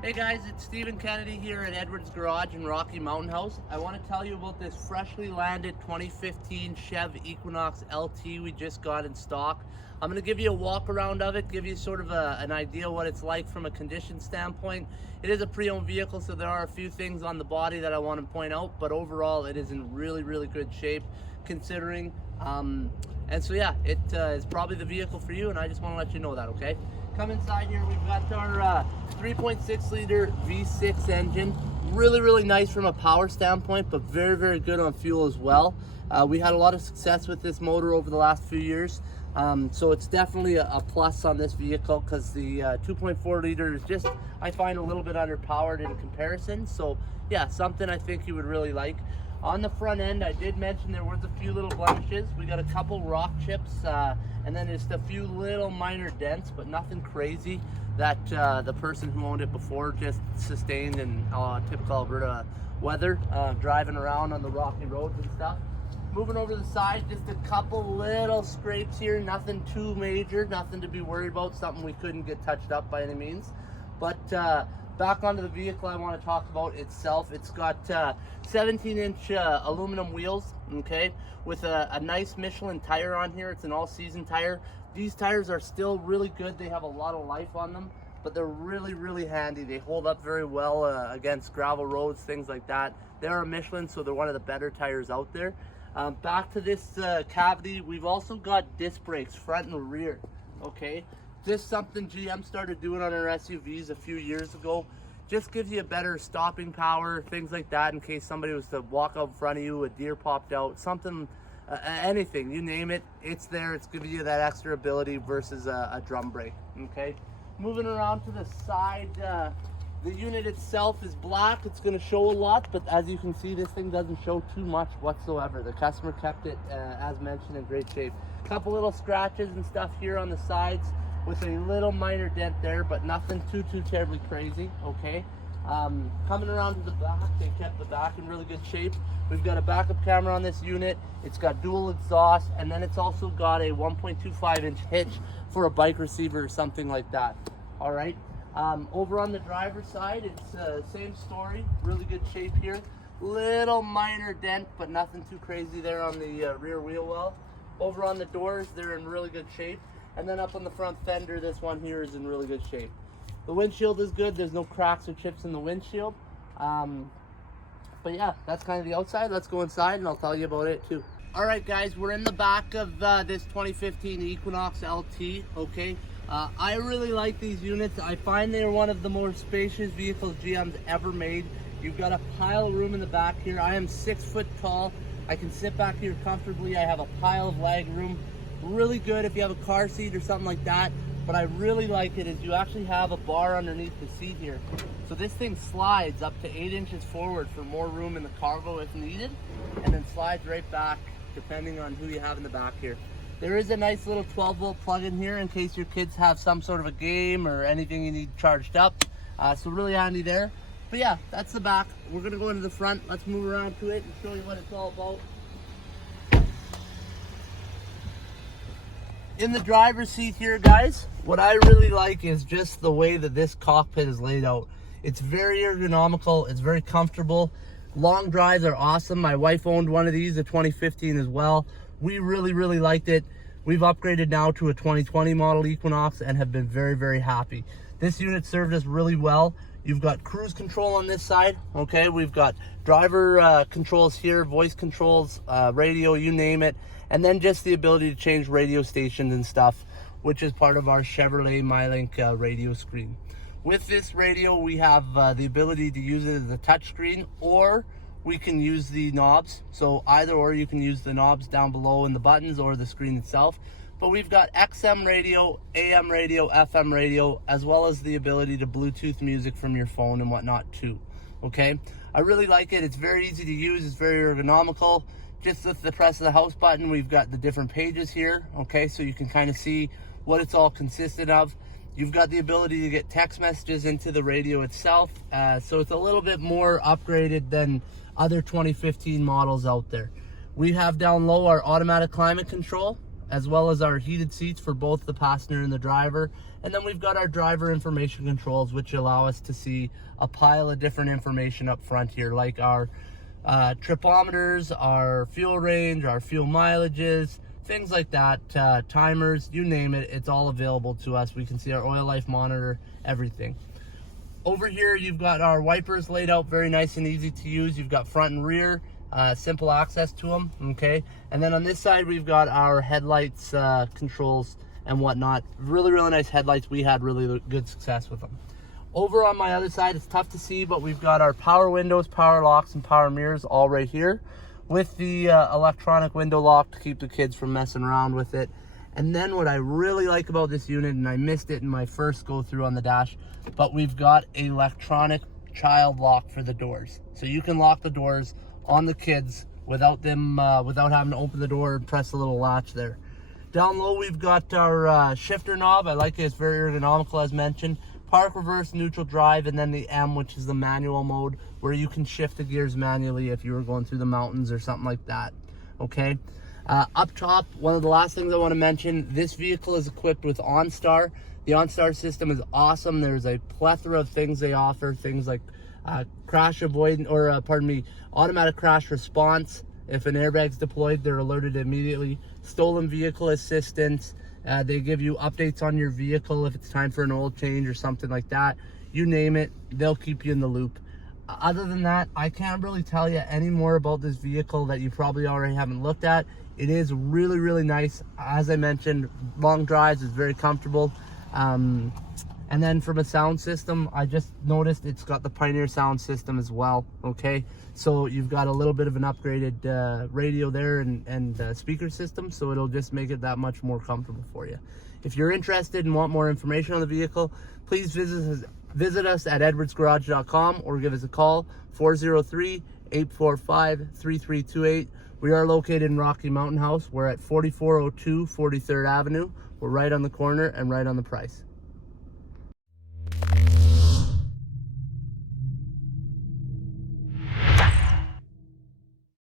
Hey guys, it's Stephen Kennedy here at Edwards Garage in Rocky Mountain House. I want to tell you about this freshly landed 2015 Chev Equinox LT we just got in stock. I'm going to give you a walk around of it, give you sort of an idea what it's like from a condition standpoint. It is a pre-owned vehicle, so there are a few things on the body that I want to point out, but overall it is in really, really good shape considering. And so yeah, it is probably the vehicle for you, and I just want to let you know that, okay? Come inside here, we've got our 3.6 liter V6 engine. Really, really nice from a power standpoint, but very, very good on fuel as well. We had a lot of success with this motor over the last few years. So it's definitely a plus on this vehicle because the 2.4 liter is just, I find, a little bit underpowered in comparison. So yeah, something I think you would really like. On the front end, I did mention there was a few little blemishes. We got a couple rock chips and then just a few little minor dents, but nothing crazy that the person who owned it before just sustained in typical Alberta weather, driving around on the rocky roads and stuff. Moving over to the side, just a couple little scrapes here, nothing too major, nothing to be worried about, something we couldn't get touched up by any means. But back onto the vehicle I want to talk about itself. It's got 17-inch aluminum wheels, okay, with a nice Michelin tire on here. It's an all-season tire. These tires are still really good. They have a lot of life on them, but they're really, really handy. They hold up very well against gravel roads, things like that. They're a Michelin, so they're one of the better tires out there. Back to this cavity, we've also got disc brakes front and rear, okay? This is something GM started doing on our SUVs a few years ago. Just gives you a better stopping power, things like that, in case somebody was to walk out in front of you, a deer popped out, something, anything, you name it, it's there. It's giving you that extra ability versus a drum brake, okay? Moving around to the side, the unit itself is black. It's going to show a lot, but as you can see, this thing doesn't show too much whatsoever. The customer kept it, as mentioned, in great shape. A couple little scratches and stuff here on the sides, with a little minor dent there, but nothing too terribly crazy, okay? Coming around to the back, they kept the back in really good shape. We've got a backup camera on this unit. It's got dual exhaust, and then it's also got a 1.25-inch hitch for a bike receiver or something like that, all right? Over on the driver's side, it's same story, really good shape here. Little minor dent, but nothing too crazy there on the rear wheel well. Over on the doors, they're in really good shape. And then up on the front fender, this one here is in really good shape. The windshield is good. There's no cracks or chips in the windshield. But yeah, that's kind of the outside. Let's go inside and I'll tell you about it too. All right, guys, we're in the back of this 2015 Equinox LT, okay? I really like these units. I find they're one of the more spacious vehicles GM's ever made. You've got a pile of room in the back here. I am 6 foot tall. I can sit back here comfortably. I have a pile of leg room. Really good if you have a car seat or something like that. But I really like it is you actually have a bar underneath the seat here. So this thing slides up to 8 inches forward for more room in the cargo if needed, and then slides right back depending on who you have in the back here. There is a nice little 12-volt plug in here in case your kids have some sort of a game or anything you need charged up. So really handy there. But yeah, that's the back. We're gonna go into the front. Let's move around to it and show you what it's all about. In the driver's seat here, guys, what I really like is just the way that this cockpit is laid out. It's very ergonomical, it's very comfortable. Long drives are awesome. My wife owned one of these, a 2015 as well. We really, really liked it. We've upgraded now to a 2020 model Equinox and have been very, very happy. This unit served us really well. You've got cruise control on this side, okay? We've got driver controls here, voice controls, radio, you name it. And then just the ability to change radio stations and stuff, which is part of our Chevrolet MyLink radio screen. With this radio, we have the ability to use it as a touchscreen, or we can use the knobs. So either or, you can use the knobs down below in the buttons or the screen itself. But we've got XM radio, AM radio, FM radio, as well as the ability to Bluetooth music from your phone and whatnot too, okay? I really like it. It's very easy to use. It's very ergonomical. Just with the press of the house button, we've got the different pages here, okay? So you can kind of see what it's all consisted of. You've got the ability to get text messages into the radio itself. So it's a little bit more upgraded than other 2015 models out there. We have down low our automatic climate control. as well as our heated seats for both the passenger and the driver. And then we've got our driver information controls, which allow us to see a pile of different information up front here, like our tripometers, our fuel range, our fuel mileages, things like that, timers, you name it, it's all available to us. We can see our oil life monitor, everything. Over here, you've got our wipers laid out very nice and easy to use. You've got front and rear, simple access to them, okay? And then on this side, we've got our headlights controls and whatnot. Really, really nice headlights. We had really good success with them. Over on my other side, it's tough to see, but we've got our power windows, power locks, and power mirrors all right here with the electronic window lock to keep the kids from messing around with it. And then what I really like about this unit, and I missed it in my first go through on the dash, but we've got an electronic child lock for the doors. So you can lock the doors on the kids without them, without having to open the door and press the little latch there. Down low, we've got our shifter knob. I like it, it's very ergonomical as mentioned. Park, reverse, neutral, drive, and then the M, which is the manual mode, where you can shift the gears manually if you were going through the mountains or something like that, okay? Up top, one of the last things I want to mention, this vehicle is equipped with OnStar. The OnStar system is awesome. There's a plethora of things they offer, things like crash avoidance, or automatic crash response. If an airbag's deployed, they're alerted immediately. Stolen vehicle assistance. They give you updates on your vehicle if it's time for an oil change or something like that. You name it, they'll keep you in the loop. Other than that, I can't really tell you any more about this vehicle that you probably already haven't looked at. It is really, really nice. As I mentioned, long drives is very comfortable. And then from a sound system, I just noticed it's got the Pioneer sound system as well, okay? So you've got a little bit of an upgraded radio there and speaker system, so it'll just make it that much more comfortable for you. If you're interested and want more information on the vehicle, please visit us at edwardsgarage.com or give us a call, 403-845-3328. We are located in Rocky Mountain House. We're at 4402 43rd Avenue. We're right on the corner and right on the price.